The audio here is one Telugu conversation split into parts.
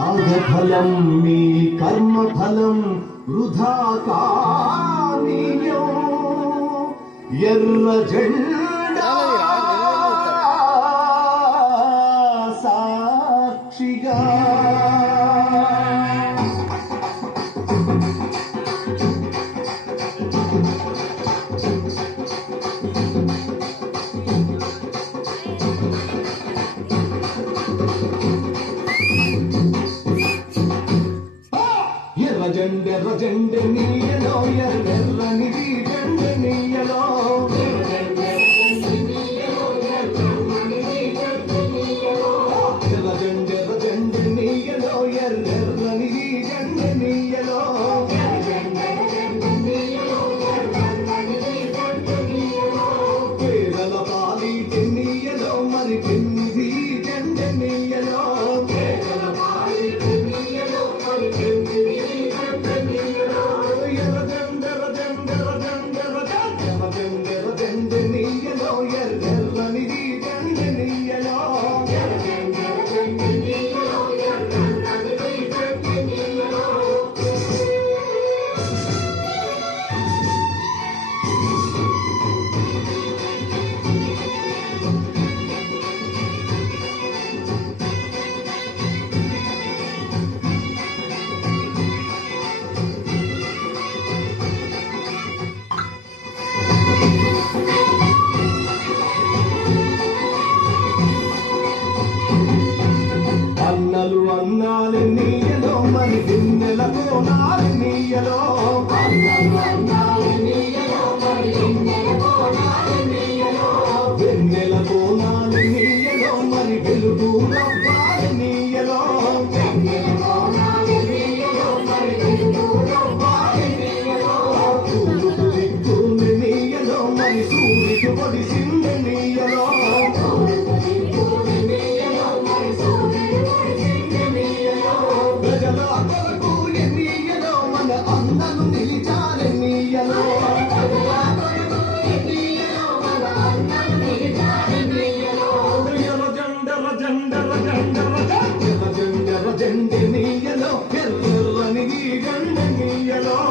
ఫలం మీ కర్మ ఫలం వృధా కానీయం ఎర్ర జెండా సాక్షిగా ఎర్ర జెండ నీయలో ఎర్రనిది జెండ నీయలో ఎర్ర జెండ నీయలో ఎర్రనిది జెండ నీయలో పేదల పాలి నీయలో మరి పెన్నిది జెండ నీయలో అన్నాలు నీయలో మరి గిన్నెల కోనాలు నీయలో వెన్నెల కోనాలు నీయలో మరి వెలుగు రవ్వాలి నీయలో తూర్పు దిక్కుని నీయలో మరి సూర్యుడు పొడిసింది నీయలో జెండ నీయలో ఎర్రనిది జెండ నీయలో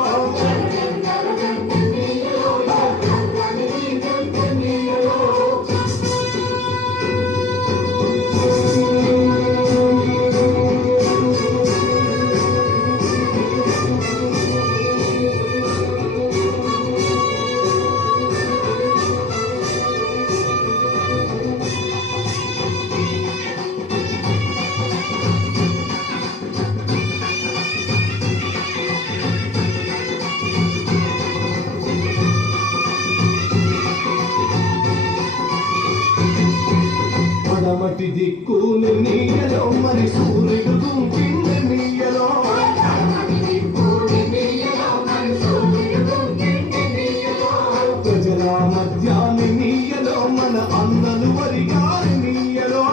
పడమటి దిక్కులు నీయలో మరి సూర్యుడు గుంపింది నీయలో ప్రజల మధ్యాన్ని నీయలో మన అన్నలు వరిగారి నీయలో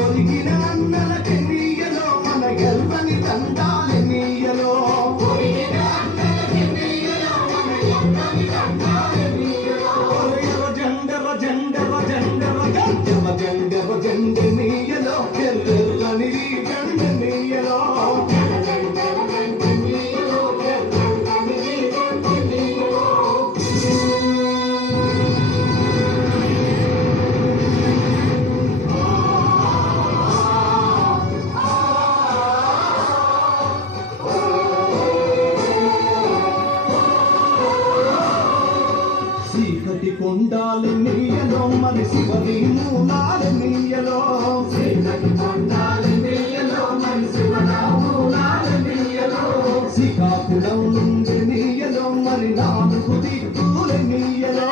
ఒరిగిన అన్నలకి నీయలో మన గెల్వని తండాలి నీయలో జెండ నీయలో ఎర్రనిది జెండ నీయలో చీకటి కొండాలు నీయలో మరి శివని మూలాలు నీయలో శ్రీకాకుళం నుండి నీయలో మరి నాలుగు దిక్కులు నీయలో